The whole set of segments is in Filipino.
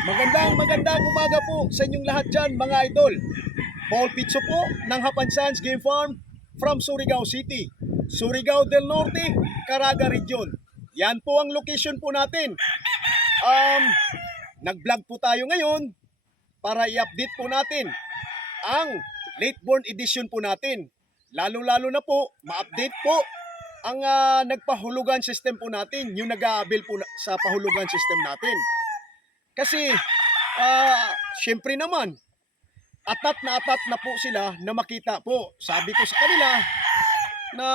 Magandang umaga po sa inyong lahat dyan mga idol. Paul Pizzo po ng Hapan Sands Game Farm from Surigao City, Surigao del Norte, Caraga Region. Yan po ang location po natin. Nag-vlog po tayo ngayon para i-update po natin ang late born edition po natin. Lalo-lalo na po, ma-update po ang nagpahulugan system po natin, yung nag-aabil po sa pahulugan system natin. Kasi, syempre naman, atat na po sila na makita po. Sabi ko sa kanila na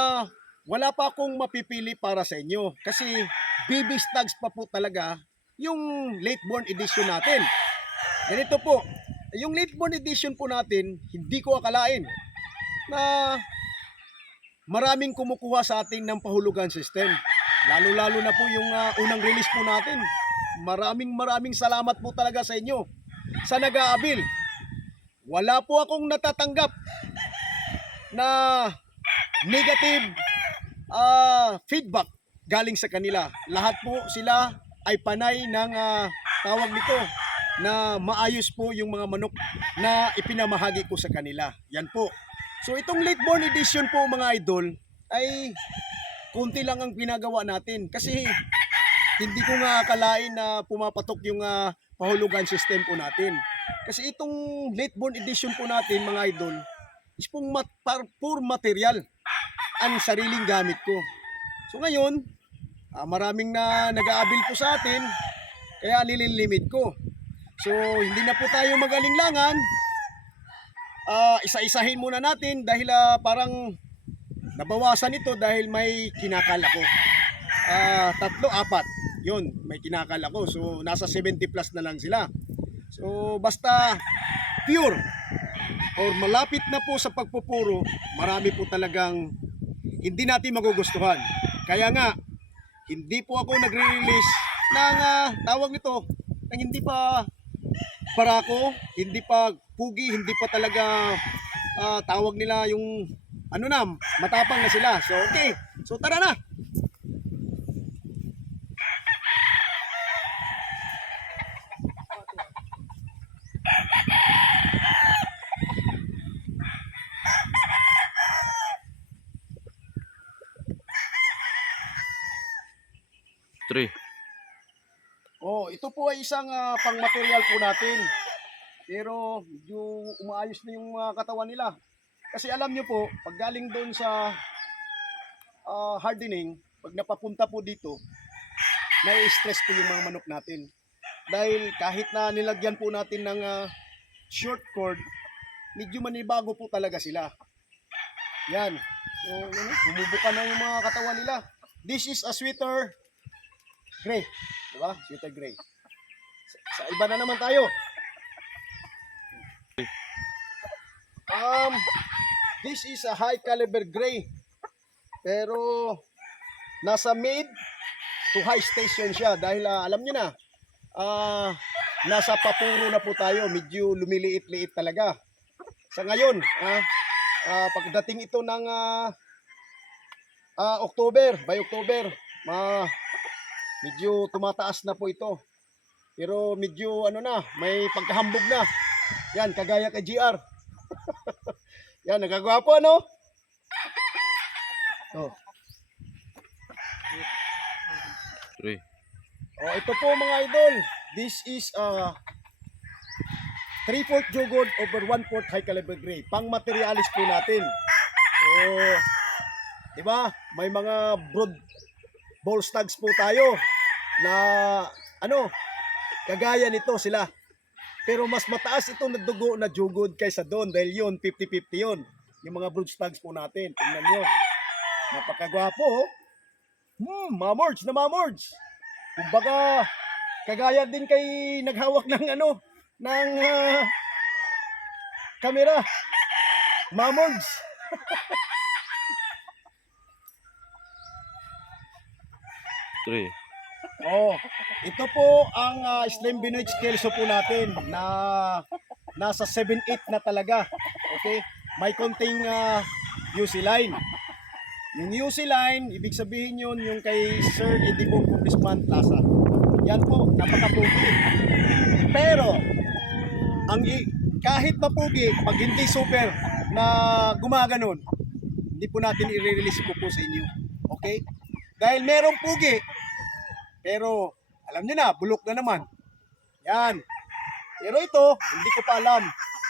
wala pa akong mapipili para sa inyo. Kasi, baby stags pa po talaga yung late born edition natin. Ganito po, yung late born edition po natin, hindi ko akalain na maraming kumukuha sa atin ng pahulugan system. Lalo-lalo na po yung unang release po natin. Maraming salamat po talaga sa inyo sa nag-aabil. Wala po akong natatanggap na negative feedback galing sa kanila. Lahat po sila ay panay ng tawag nito na maayos po yung mga manok na ipinamahagi ko sa kanila. Yan po. So itong late born edition po mga idol ay konti lang ang pinagawa natin kasi hindi ko nga akalain na pumapatok yung pahulugan system po natin. Kasi itong late born edition po natin mga idol is pong pure material ang sariling gamit ko. So ngayon, maraming na nag-aabil po sa atin kaya nililimit ko. So hindi na po tayo mag-alinlangan. Isa-isahin muna natin dahil parang nabawasan ito dahil may kinakal ako. 3, 4. Yun, may kinakal ako. So, nasa 70 plus na lang sila. So, basta pure or malapit na po sa pagpupuro, marami po talagang hindi natin magugustuhan. Kaya nga, hindi po ako nagre-release ng tawag nito, ng hindi pa barako, hindi pa pugi, hindi pa talaga tawag nila yung ano na, matapang na sila. So, okay. So, tara na. Ito po ay isang pang-material po natin. Pero medyo umaayos na yung katawan nila. Kasi alam nyo po, pag galing doon sa hardening, pag napapunta po dito, nai-stress po yung mga manok natin. Dahil kahit na nilagyan po natin ng short cord, medyo manibago po talaga sila. Yan. So, bumubuka na yung mga katawan nila. This is a sweater gray. Diba? Sweater gray. Sa iba na naman tayo. This is a high caliber gray. Pero nasa mid to high station siya dahil alam niyo na nasa papuro na po tayo, medyo lumiliit-liit talaga. Sa ngayon, pagdating ito ng October, by October, medyo tumataas na po ito. Pero medyo ano na, may pagkahambog na. Yan, kagaya kay GR. Yan, nagagwapo ano? Ito po mga idol. This is 3/4 jugod over 1/4 high caliber gray. Pang materialis po natin. So, di ba? May mga broad ball stags po tayo na ano, kagaya nito sila. Pero mas mataas itong nagdugo na jugod kaysa doon dahil yun 50-50 yun. Yung mga brood stags po natin. Tingnan nyo. Napakagwapo. Mamords na mamords. Kumbaga, kagaya din kay naghawak ng ano, ng kamera. Mamords. Ito po ang slim binoid scales po natin na nasa 7-8 na talaga. Okay? May konting UC line. Yung UC line, ibig sabihin yun yung kay Sir Edibo Congressman Plaza. Yan po, napaka-pugi. kahit mapugi, pag hindi super na gumaganon, hindi po natin i-release po sa inyo. Okay? Dahil merong pugi, pero alam niyo na, bulok na naman. Yan. Pero ito, hindi ko pa alam.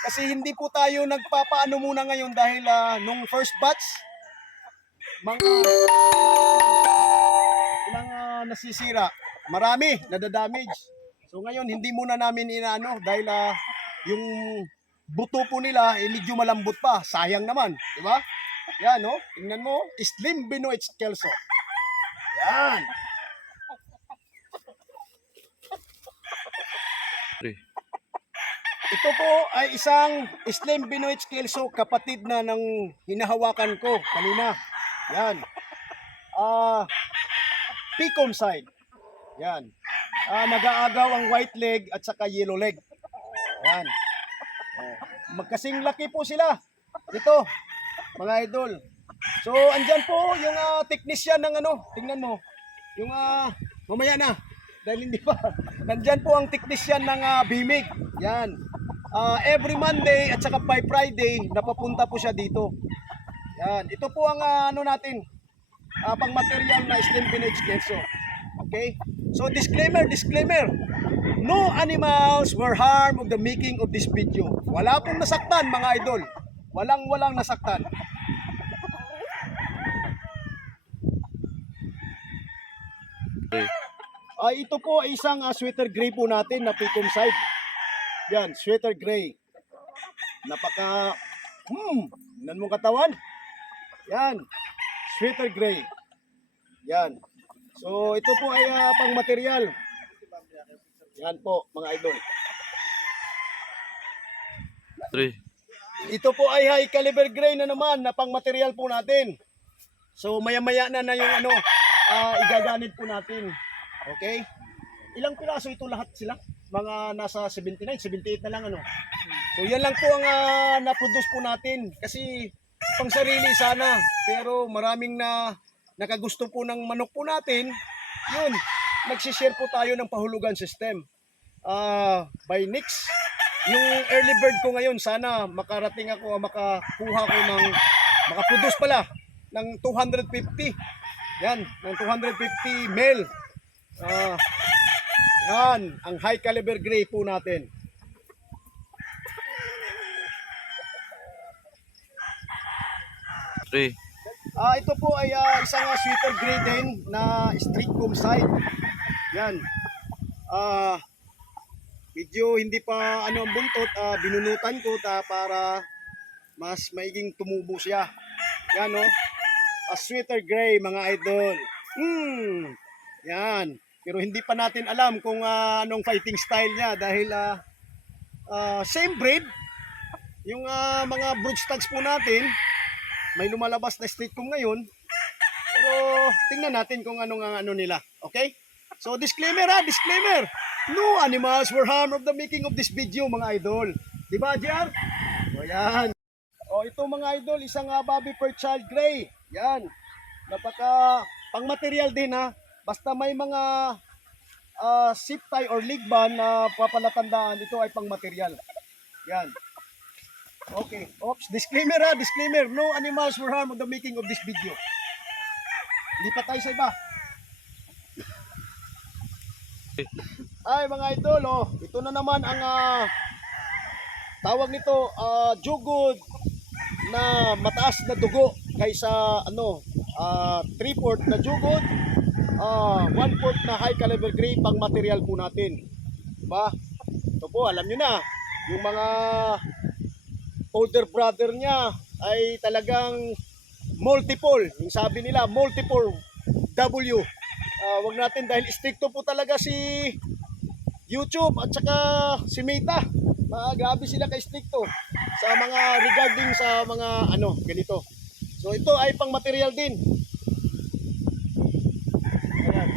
Kasi hindi po tayo nagpapaano muna ngayon dahil nung first batch, mga ilang nasisira. Marami, nadadamage. So ngayon, hindi muna namin inaano dahil yung buto po nila medyo malambot pa. Sayang naman, di ba? Yan, no? Tingnan mo, Slim Benoit Kelso. Yan. Ito po ay isang Slim Benoit Kelso, kapatid na ng hinahawakan ko kanina. Yan. Pecom side. Yan. Nag-aagaw ang white leg at saka yellow leg. Yan. Magkasing laki po sila. Ito, mga idol. So, andyan po yung technician ng ano. Tingnan mo. Yung mamaya na. Dahil hindi pa. Nandyan po ang technician ng Bimig. Yan. Every Monday at saka by Friday, napapunta po siya dito. Yan. Ito po ang ano natin. Pang material na Slim Benoit Kelso. Okay? So, disclaimer. No animals were harmed of the making of this video. Wala pong nasaktan, mga idol. Walang nasaktan. Ito po ay isang sweater gray po natin na Pecom side. Yan, sweater gray. Napaka, nan mong katawan. Yan, sweater gray. Yan. So, ito po ay pang material. Yan po, mga idol. Ito po ay high caliber gray na naman na pang material po natin. So, maya-maya na yung ano, igaganid po natin. Okay? Ilang piraso ito lahat sila? Mga nasa 79, 78 na lang ano. So, yan lang po ang na-produce po natin. Kasi, pang sarili sana. Pero maraming nakagusto po ng manok po natin. Yun, nagsishare po tayo ng pahulugan system. By next, yung early bird ko ngayon, sana makarating ako, makakuha ko ng, makaproduce pala ng 250. Yan, ng 250 male. Yan, ang high caliber gray po natin. Ito po ay isang sweater gray din na street comb side. Yan. Medyo hindi pa ano ang buntot, binunutan ko para mas maiging tumubo siya. Yan no. Sweater gray, mga idol. Yan. Pero hindi pa natin alam kung anong fighting style niya dahil same breed. Yung mga brood stags po natin, may lumalabas na street comb ngayon. Pero tingnan natin kung anong ano nila. Okay? So disclaimer disclaimer. No animals were harmed of the making of this video, mga idol. Diba, JR? O yan. O ito, mga idol, isang Bobby Fairchild Gray. Yan. Napaka pang material din ha. Basta may mga zip tie or leg band na papalatandaan, ito ay pang material. Yan. Okay. Oops. Disclaimer disclaimer. No animals were harmed of the making of this video. Lipat tayo sa iba. Ay, mga idol, ito na naman ang tawag nito, jugod na mataas na dugo kaysa ano, 3/4 na jugod, 1/4 na high caliber gray pang material po natin. Diba? Ito po, alam nyo na, yung mga older brother niya ay talagang multiple. Yung sabi nila, multiple W. Wag natin dahil stricto po talaga si YouTube at saka si Meta. Grabe sila kay stricto sa mga regarding sa mga ano, ganito. So ito ay pang material din. Ayan.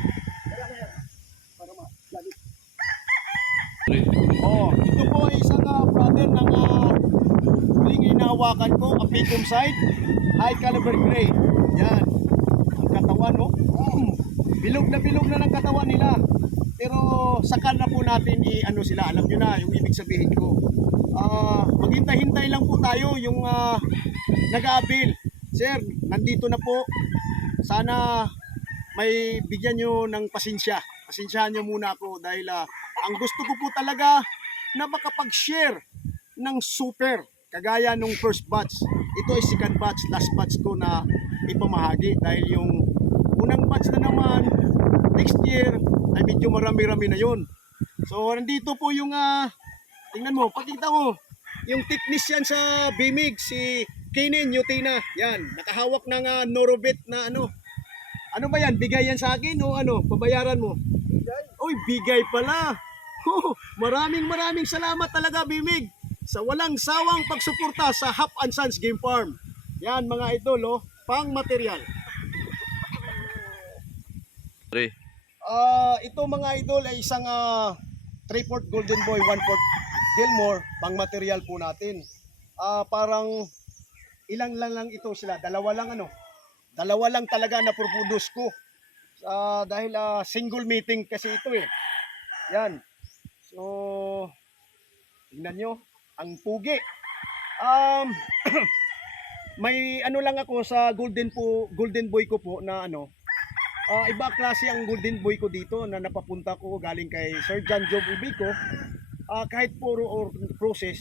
Ito po ay isang brother ng huling hinahawakan ko, ang Pecom side, high caliber gray. Yan. Ang katawan, bilog na ng katawan nila. Pero saka na po natin i-ano sila, alam nyo na yung ibig sabihin ko. Maghintay-hintay lang po tayo yung nag-aabil. Sir, nandito na po. Sana may bigyan nyo ng pasensya. Pasensyahan nyo muna ako dahil ang gusto ko po talaga na makapag-share ng super kagaya nung first batch. Ito ay second batch, last batch ko na ipamahagi dahil yung unang batch na naman next year ay medyo marami-rami na yon. So nandito po yung tingnan mo, pakita mo yung technician sa BIMIG, si Kenin Yutina. Yan, nakahawak ng Norobit na ano. Ano ba yan? Bigay yan sa akin o ano? Pabayaran mo? Bigay. Oy, bigay pala. Maraming salamat talaga BIMIG sa walang sawang pagsuporta sa Hap and Sons Game Farm. Yan mga idol, pang material. Ito mga idol ay isang 3/4 Golden Boy, 1/4 Gilmore, pang material po natin. Parang ilang lang ito sila, dalawa lang talaga na produce ko. Dahil single meeting kasi ito eh. Yan. So, tingnan nyo, ang pugi. May ano lang ako sa Golden Boy ko po na ano. Iba klase ang Golden Boy ko dito na napapunta ko galing kay Sir John Job Ubico. Kahit puro or process,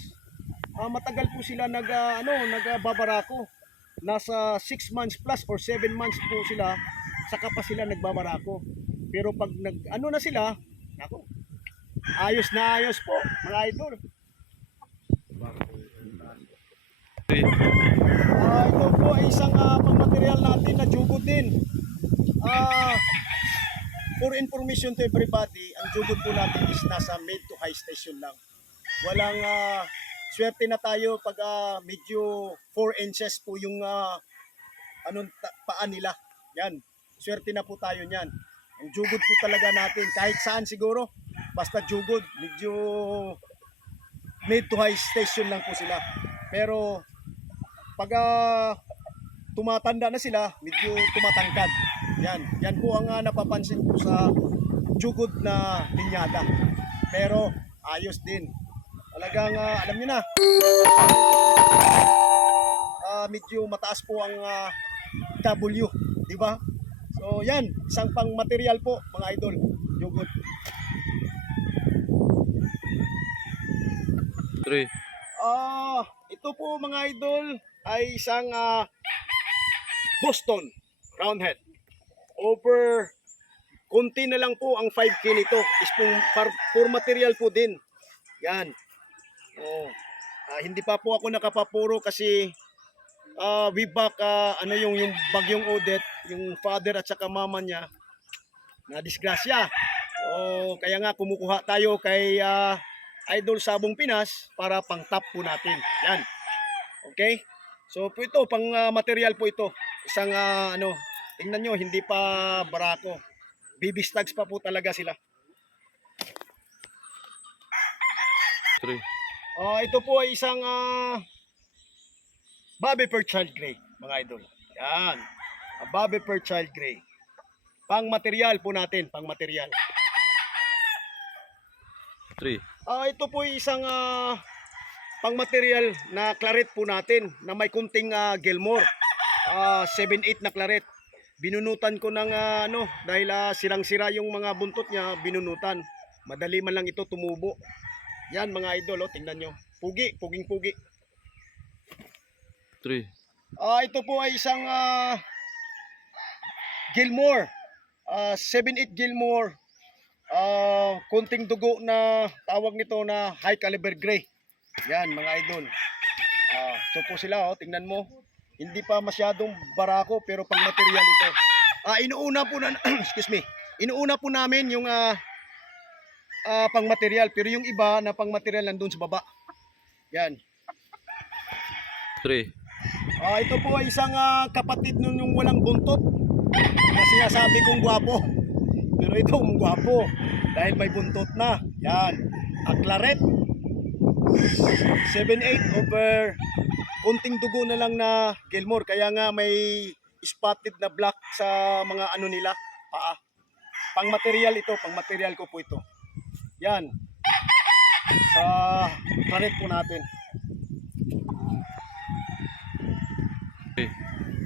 matagal po sila nagbabarako. Nasa 6 months plus or 7 months po sila, saka pa sila nagbabarako. Pero pag ano na sila, nako, ayos na ayos po mga idol. Ito po ay isang pang-material natin na jugod din. For information to everybody, ang jugod po natin is nasa mid to high station lang. Walang swerte na tayo pag medyo 4 inches po yung paan nila. Yan, swerte na po tayo niyan. Ang jugod po talaga natin kahit saan siguro, basta jugod, medyo mid to high station lang po sila. Pero pag tumatanda na sila, medyo tumatangkad. Yan po ang napapansin ko sa jugod na linyada. Pero ayos din. Talagang alam niyo na. Medyo mataas po ang W, di ba? So yan, isang pang material po mga idol, jugod. 3. Ito po mga idol ay isang Boston Roundhead. Over konti na lang po ang 5K nito. Is for material po din. Yan. Hindi pa po ako nakapapuro kasi way back yung bagyong Odette, yung father at saka mama niya na disgrasya. Kaya nga kumukuha tayo kay Idol Sabong Pinas para pang top po natin. Yan. Okay? So po ito pang material po ito. Isang tingnan nyo, hindi pa barako. Baby stags pa po talaga sila. 3. Ito po ay isang Bobby Fairchild Gray, mga idol. Yan. Bobby Fairchild Gray. Pang material po natin, pang material. 3. Ito po ay isang pang material na claret po natin na may kunting Gilmore. 7/8 na claret. Binunutan ko ng dahil sirang-sira yung mga buntot niya, binunutan. Madali man lang ito tumubo. Yan mga idol, tingnan nyo. Puging-pugi. 3. Ito po ay isang Gilmore. 7/8 Gilmore. Kunting dugo na tawag nito na high caliber gray. Yan mga idol. Ito po sila, tingnan mo. Hindi pa masyadong barako pero pang material ito. Inuuna po na excuse me. Inuuna po namin yung pang material pero yung iba na pang material nandun sa baba. Yan. 3. Ito po ay isang kapatid nun yung walang buntot. Na sinasabi kong gwapo. Pero ito gwapo dahil may buntot na. Yan. Claret. 7/8 over kunting dugo na lang na Gilmore. Kaya nga may spotted na black sa mga nila, paa. pang material ito, pang material ko po ito. Yan. Sa planet po natin. Okay.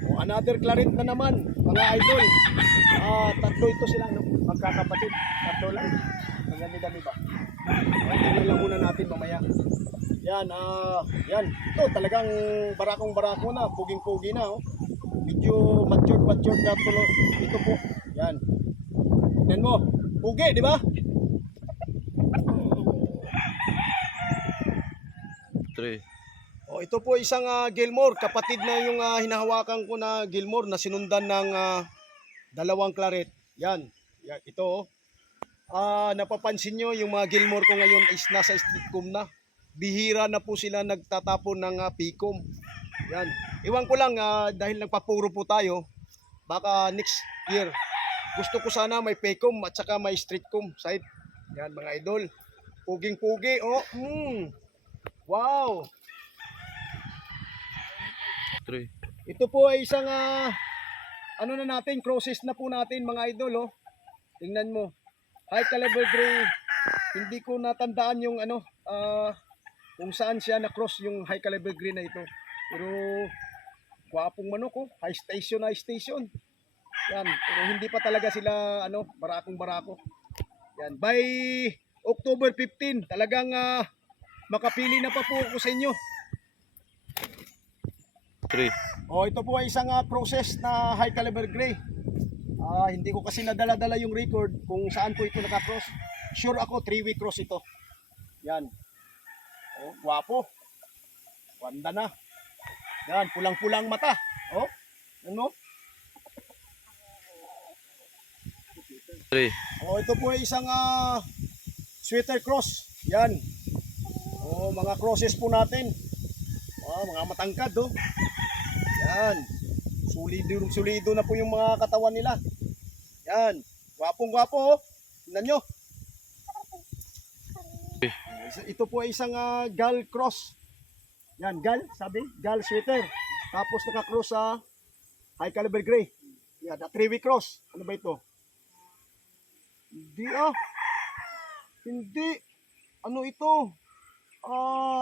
O, another claret na naman, mga idol. Tatlo ito sila, no? Magkakapatid. Tatlo lang. Magdami-dami ba? Tingnan lang muna natin mamaya. Yan, yan. Ito talagang barakong-barako na, puging-pugi na, oh. Medyo matured na tulo. Ito po. Yan. Tingnan mo. Pugi, di ba? 3. Oh, ito po isang Gilmore, kapatid na yung hinahawakan ko na Gilmore na sinundan ng dalawang claret. Yan. Yan ito. Napapansin nyo yung mga Gilmore ko ngayon is nasa streetcom na. Bihira na po sila nagtatapon ng picom. Yan. Iwan ko lang dahil nagpapuro po tayo, baka next year gusto ko sana may pecom at saka may streetcom side. Yan mga idol. Puging-pugi. Oh. Wow. 3. Ito po ay isang ano na natin, crosses na po natin mga idol, oh. Tingnan mo. High caliber gray. Hindi ko natandaan yung ano, kung saan siya na-cross yung high caliber gray na ito. Pero gwapong manok, oh. High station. Yan, pero hindi pa talaga sila ano, barakong-barako. Yan, by October 15, talagang makapili na pa po ako sa inyo. 3. Oh, ito po ay isang process na high caliber gray. Hindi ko kasi nadala-dala yung record kung saan po ito naka-cross. Sure ako 3-week cross ito. Yan. Oh, guwapo. Wanda na. Yan, pulang-pulang mata. Oh, ano? 3. Oh, ito po ay isang sweater cross. Yan. Oh, mga crosses po natin. Oh, mga matangkad, oh. Yan. Sulido na po yung mga katawan nila. Yan. Gwapong-gwapo, oh. Tingnan nyo. Ito po ay isang gal cross. Yan, gal, sabi? Gal sweater. Tapos naka-cross sa high caliber gray. Yan, 3-week cross. Ano ba ito? Hindi Hindi. Ano ito?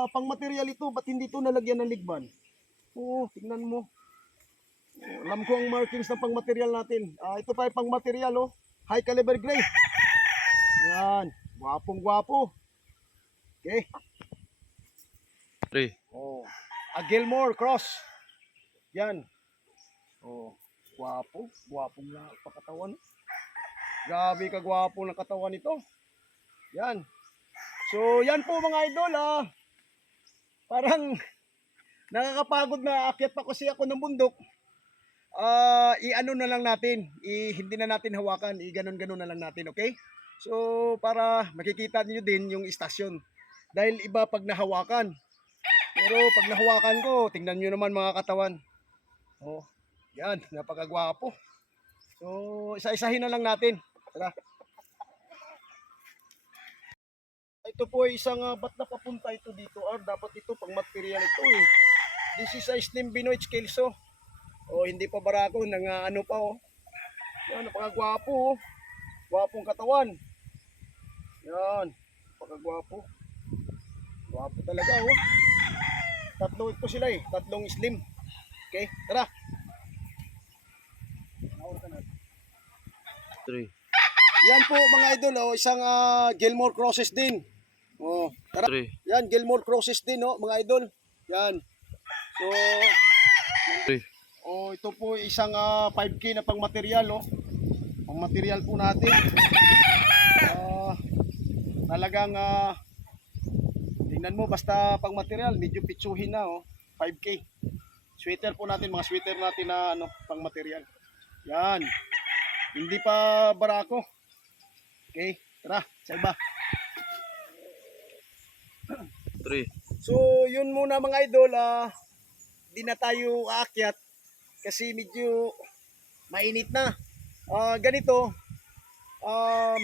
Pang material ito. Ba't hindi ito nalagyan ng ligban? Oo, tingnan mo. Alam ko ang markings ng pang material natin. Ito pa ay pang material, oh. High caliber gray. Yan. Gwapong-gwapo. Okay. 3. Oh. Gilmore cross. Yan. Oh. Gwapo. Gwapong na pakatawan. Grabe ka gwapo ng katawan nito. Yan. So, yan po mga idol, parang nakakapagod na akyat pa kasi ako ng bundok. I-ano na lang natin. Hindi na natin hawakan. I-ganon-ganon na lang natin, okay? So, para makikita niyo din yung istasyon. Dahil iba pag nahawakan. Pero pag nahawakan ko, tingnan niyo naman mga katawan. Oh, yan. Napakagwapo. So, isa-isahin na lang natin. Tara. Ito po ay isang ba't napapunta ito dito? Dapat ito pang material ito eh. This is a slim Binoy Kelso. Oh, hindi pa barako nang ano pa, oh. Yan, napakagwapo, oh. Gwapong katawan. Yan, napakagwapo. Gwapo talaga, oh. Tatlo ito sila eh, tatlong slim. Okay, tara. 3. Yan po mga idol, oh, isang Gilmore crosses din. Oh, tara. 3. Yan, Gilmore crosses din, oh, mga idol. Yan. So, 3. oh, ito po isang 5K na pang material, oh. Pang material po natin. Talagang tingnan mo, basta pang material, medyo pitsuhin na, oh. 5K. Sweater po natin, mga sweater natin na ano, pang material. Yan. Hindi pa barako. Okay, tara, sa iba. 3. So, yun muna mga idol, di na tayo aakyat kasi medyo mainit na. Ganito,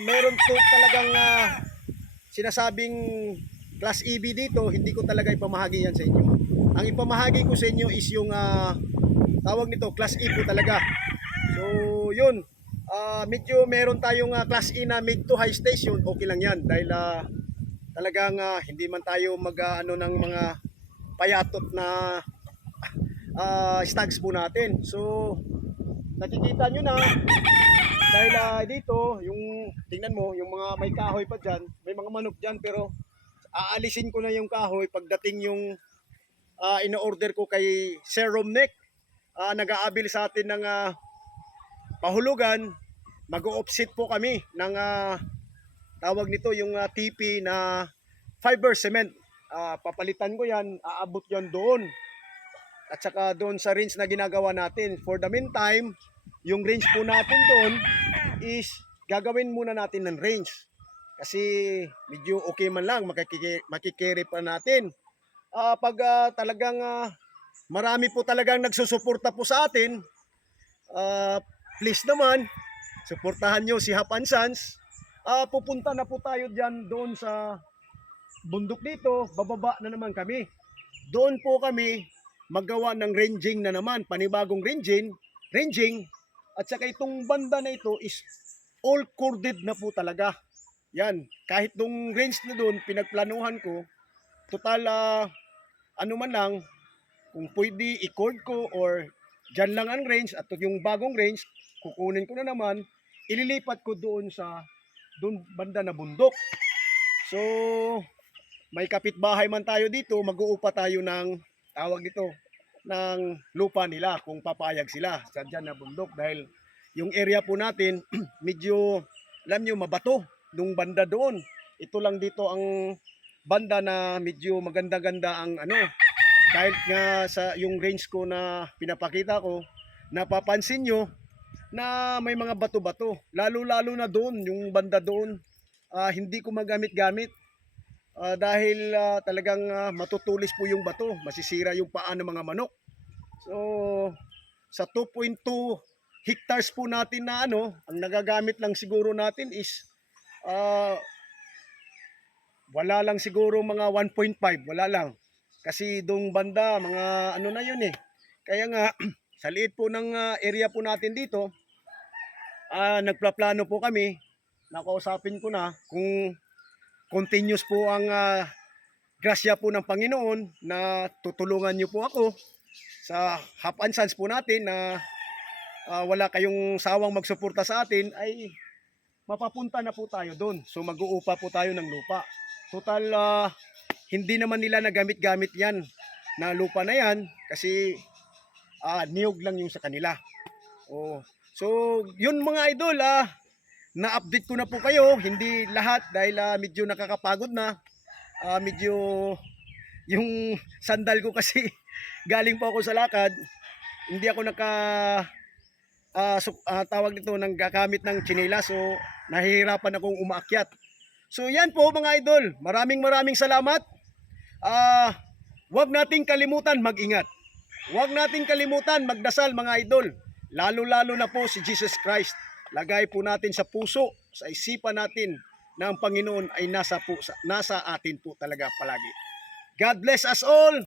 meron to talagang sinasabing class EB dito, hindi ko talaga ipamahagi yan sa inyo. Ang ipamahagi ko sa inyo is yung tawag nito, class E po talaga. So, yun. medyo meron tayong class E na mid to high station, okay lang yan dahil talagang hindi man tayo ano ng mga payatot na stags po natin. So nakikita nyo na dahil dito yung tingnan mo yung mga may kahoy pa dyan, may mga manok dyan, pero aalisin ko na yung kahoy pagdating yung ino-order ko kay Sir Romnek. Nag-aabil sa atin ng pahulugan. Mag-o-offset po kami ng tawag nito yung TP na fiber cement. Papalitan ko yan, aabot yan doon. At saka doon sa range na ginagawa natin. For the meantime, yung range po natin doon is gagawin muna natin ng range. Kasi medyo okay man lang, makikerry pa natin. Pag talagang marami po talagang nagsusuporta po sa atin, please naman, suportahan nyo si Hapan Sons. Pupunta na po tayo dyan doon sa bundok dito, bababa na naman kami. Doon po kami maggawa ng ranging na naman, panibagong ranging, at saka itong banda na ito is all corded na po talaga. Yan, kahit nung range na doon, pinagplanuhan ko, total ano man lang, kung pwede i-cord ko or dyan lang ang range at yung bagong range, kukunin ko na naman, ililipat ko doon sa doon banda na bundok. So, may kapitbahay man tayo dito, mag-uupa tayo ng tawag dito, ng lupa nila kung papayag sila sa dyan na bundok dahil yung area po natin medyo, alam nyo, mabato nung banda doon. Ito lang dito ang banda na medyo maganda-ganda ang ano, kahit nga sa yung range ko na pinapakita ko, napapansin nyo na may mga bato-bato, lalo-lalo na doon, yung banda doon, hindi ko magamit-gamit dahil talagang matutulis po yung bato, masisira yung paa ng mga manok. So sa 2.2 hectares po natin na ano, ang nagagamit lang siguro natin is wala lang siguro mga 1.5, wala lang. Kasi doong banda, mga ano na yun eh. Kaya nga, sa liit po ng area po natin dito, nagplaplano po kami, nakausapin ko na kung continuous po ang grasya po ng Panginoon na tutulungan niyo po ako sa Hapan Sons po natin na wala kayong sawang magsuporta sa atin, ay mapapunta na po tayo doon. So mag-uupa po tayo ng lupa. Total, hindi naman nila nagamit-gamit yan na lupa na yan kasi niyog lang yung sa kanila. So yun mga idol, na-update ko na po kayo, hindi lahat dahil medyo nakakapagod na. Medyo yung sandal ko kasi galing po ako sa lakad, hindi ako tawag nito ng gagamit ng tsinelas, so nahihirapan akong umaakyat. So yan po mga idol, maraming salamat. Huwag nating kalimutan mag-ingat. Huwag nating kalimutan magdasal mga idol. Lalo-lalo na po si Jesus Christ. Lagay po natin sa puso, sa isipan natin na ang Panginoon ay nasa atin po talaga palagi. God bless us all.